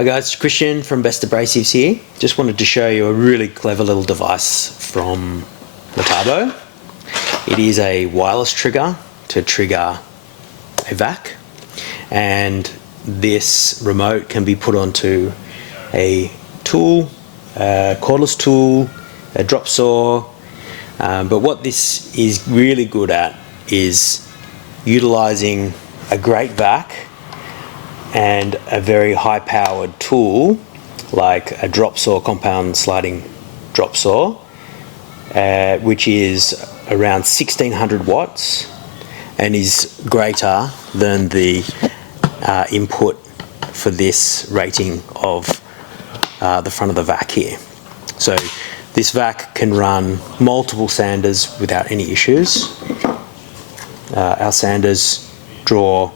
Hi guys, it's Christian from Best Abrasives here. Just wanted to show you a really clever little device from Metabo. It is a wireless trigger to trigger a vac, and this remote can be put onto a tool, a cordless tool, a drop saw, but what this is really good at is utilizing a great vac and a very high powered tool like a drop saw, compound sliding drop saw, which is around 1600 watts and is greater than the input for this rating of the front of the vac here. So this vac can run multiple sanders without any issues. Our sanders draw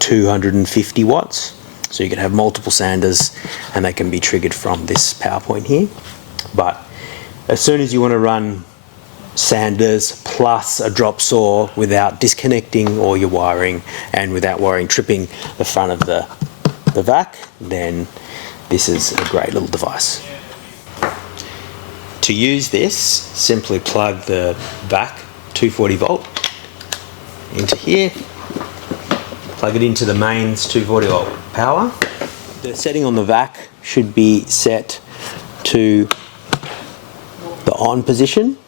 250 watts, so you can have multiple sanders and they can be triggered from this power point here. But as soon as you want to run sanders plus a drop saw without disconnecting all your wiring and without tripping the front of the vac, then this is a great little device. To use this, simply plug the vac 240 volt into here, plug it into the mains 240 volt power. The setting on the vac should be set to the on position,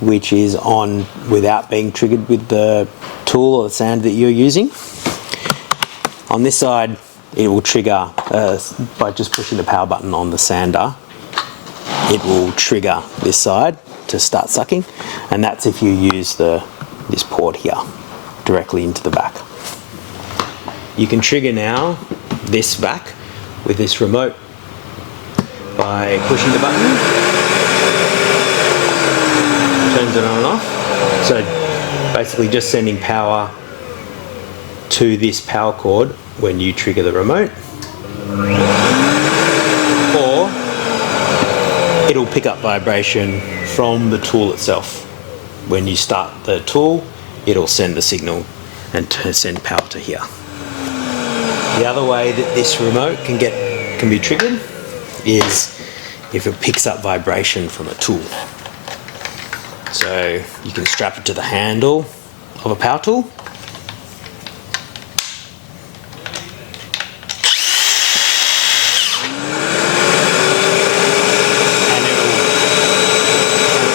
which is on without being triggered with the tool or the sander that you're using. On this side, it will trigger by just pushing the power button on the sander. It will trigger this side to start sucking, and that's if you use this port here directly into the vac. You can trigger now this vac with this remote by pushing the button. Turns it on and off. So basically just sending power to this power cord when you trigger the remote. Or it'll pick up vibration from the tool itself. When you start the tool, it'll send the signal and send power to here. The other way that this remote can be triggered is if it picks up vibration from a tool. So you can strap it to the handle of a power tool. And it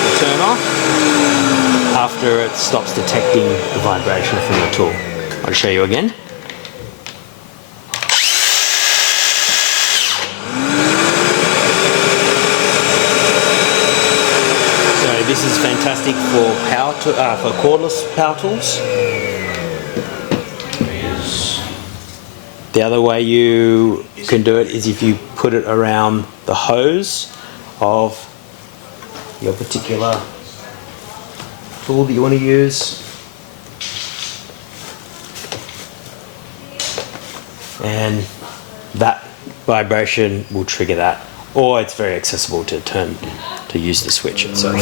will turn off after it stops detecting the vibration from the tool. I'll show you again. This is fantastic for cordless power tools. The other way you can do it is if you put it around the hose of your particular tool that you want to use, and that vibration will trigger that, or it's very accessible to use the switch itself.